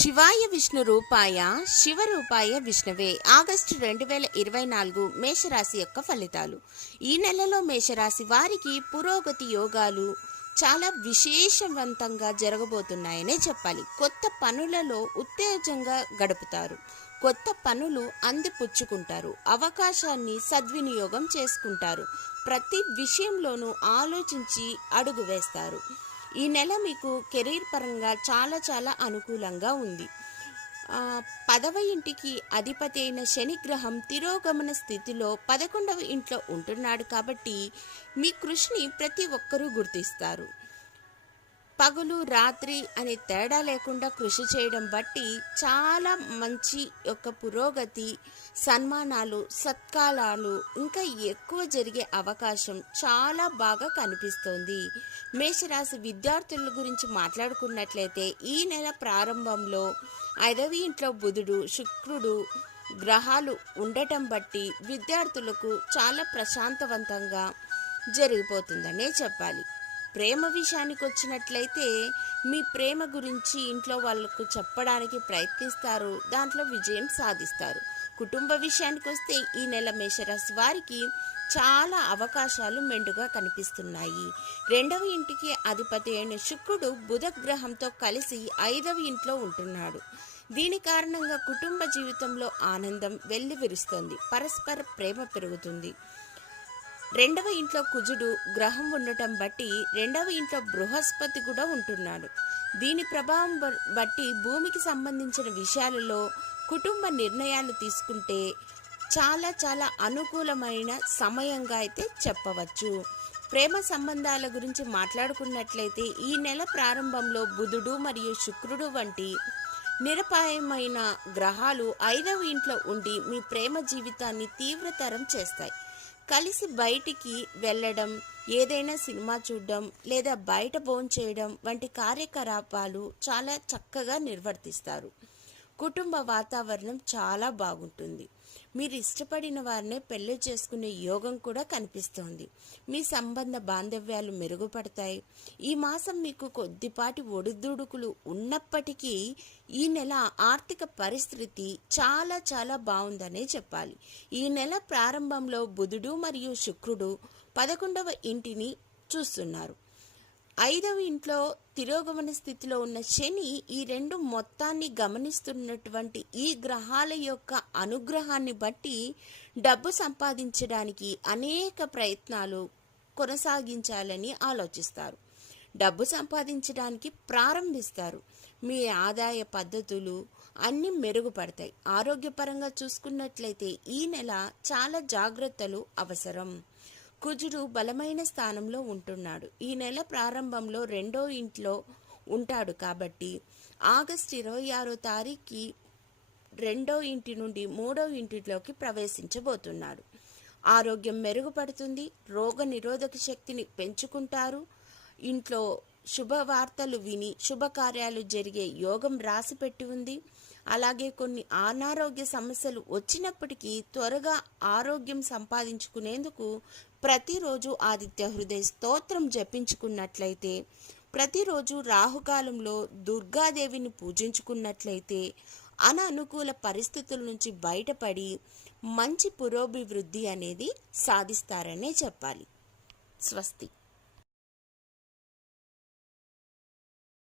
శివాయ విష్ణు రూపాయ శివరూపాయ విష్ణువే. ఆగస్టు 2024 మేషరాశి యొక్క ఫలితాలు. ఈ నెలలో మేషరాశి వారికి పురోగతి యోగాలు చాలా విశేషవంతంగా జరగబోతున్నాయనే చెప్పాలి. కొత్త పనులలో ఉత్తేజంగా గడుపుతారు. కొత్త పనులు అందిపుచ్చుకుంటారు. అవకాశాన్ని సద్వినియోగం చేసుకుంటారు. ప్రతి విషయంలోనూ ఆలోచించి అడుగు వేస్తారు. ఈ నెల మీకు కెరీర్ పరంగా చాలా అనుకూలంగా ఉంది. 10వ ఇంటికి అధిపతి అయిన శని గ్రహం తిరోగమన స్థితిలో 11వ ఇంట్లో ఉంటున్నాడు కాబట్టి మీ కృషిని ప్రతి ఒక్కరూ గుర్తిస్తారు. పగలు రాత్రి అనే తేడా లేకుండా కృషి చేయడం బట్టి చాలా మంచి యొక్క పురోగతి, సన్మానాలు, సత్కారాలు ఇంకా ఎక్కువ జరిగే అవకాశం చాలా బాగా కనిపిస్తోంది. మేషరాశి విద్యార్థుల గురించి మాట్లాడుకున్నట్లయితే ఈ నెల ప్రారంభంలో 5వ ఇంట్లో బుధుడు, శుక్రుడు గ్రహాలు ఉండటం బట్టి విద్యార్థులకు చాలా ప్రశాంతవంతంగా జరిగిపోతుందనే చెప్పాలి. ప్రేమ విషయానికి వచ్చినట్లయితే మీ ప్రేమ గురించి ఇంట్లో వాళ్ళకు చెప్పడానికి ప్రయత్నిస్తారు. దాంట్లో విజయం సాధిస్తారు. కుటుంబ విషయానికి వస్తే ఈ నెల మేషరాశి వారికి చాలా అవకాశాలు మెండుగా కనిపిస్తున్నాయి. 2వ ఇంటికి అధిపతి అయిన శుక్రుడు బుధ గ్రహంతో కలిసి 5వ ఇంట్లో ఉంటున్నాడు. దీని కారణంగా కుటుంబ జీవితంలో ఆనందం వెల్లివిరుస్తుంది. పరస్పర ప్రేమ పెరుగుతుంది. 2వ ఇంట్లో కుజుడు గ్రహం ఉండటం బట్టి 2వ ఇంట్లో బృహస్పతి కూడా ఉంటున్నాడు. దీని ప్రభావం బట్టి భూమికి సంబంధించిన విషయాలలో కుటుంబ నిర్ణయాలు తీసుకుంటే చాలా అనుకూలమైన సమయంగా అయితే చెప్పవచ్చు. ప్రేమ సంబంధాల గురించి మాట్లాడుకున్నట్లయితే ఈ నెల ప్రారంభంలో బుధుడు మరియు శుక్రుడు వంటి నిరపాయమైన గ్రహాలు 5వ ఇంట్లో ఉండి మీ ప్రేమ జీవితాన్ని తీవ్రతరం చేస్తాయి. కలిసి బయటికి వెళ్ళడం, ఏదైనా సినిమా చూడడం లేదా బయట భోంచేయడం వంటి కార్యకలాపాలు చాలా చక్కగా నిర్వర్తిస్తారు. కుటుంబ వాతావరణం చాలా బాగుంటుంది. మీరు ఇష్టపడిన వారినే పెళ్లి చేసుకునే యోగం కూడా కనిపిస్తోంది. మీ సంబంధ బాంధవ్యాలు మెరుగుపడతాయి. ఈ మాసం మీకు కొద్దిపాటి ఒడిదుడుకులు ఉన్నప్పటికీ ఈ నెల ఆర్థిక పరిస్థితి చాలా బాగుందనే చెప్పాలి. ఈ నెల ప్రారంభంలో బుధుడు మరియు శుక్రుడు 11వ ఇంటిని చూస్తున్నారు. 5వ ఇంట్లో తిరోగమన స్థితిలో ఉన్న శని ఈ రెండు మొత్తాన్ని గమనిస్తున్నటువంటి ఈ గ్రహాల యొక్క అనుగ్రహాన్ని బట్టి డబ్బు సంపాదించడానికి అనేక ప్రయత్నాలు కొనసాగించాలని ఆలోచిస్తారు. డబ్బు సంపాదించడానికి ప్రారంభిస్తారు. మీ ఆదాయ పద్ధతులు అన్నీ మెరుగుపడతాయి. ఆరోగ్యపరంగా చూసుకున్నట్లయితే ఈ నెల చాలా జాగ్రత్తలు అవసరం. కుజుడు బలమైన స్థానంలో ఉంటున్నాడు. ఈ నెల ప్రారంభంలో 2వ ఇంట్లో ఉంటాడు కాబట్టి ఆగస్టు 26వ తారీఖుకి 2వ ఇంటి నుండి 3వ ఇంటిలోకి ప్రవేశించబోతున్నాడు. ఆరోగ్యం మెరుగుపడుతుంది. రోగ నిరోధక శక్తిని పెంచుకుంటారు. ఇంట్లో శుభవార్తలు విని శుభకార్యాలు జరిగే యోగం రాసిపెట్టి ఉంది. అలాగే కొన్ని అనారోగ్య సమస్యలు వచ్చినప్పటికీ త్వరగా ఆరోగ్యం సంపాదించుకునేందుకు ప్రతిరోజు ఆదిత్య హృదయ స్తోత్రం జపించుకున్నట్లయితే, ప్రతిరోజు రాహుకాలంలో దుర్గాదేవిని పూజించుకున్నట్లయితే అననుకూల పరిస్థితుల నుంచి బయటపడి మంచి పురోభివృద్ధి అనేది సాధిస్తారనే చెప్పాలి. స్వస్తి.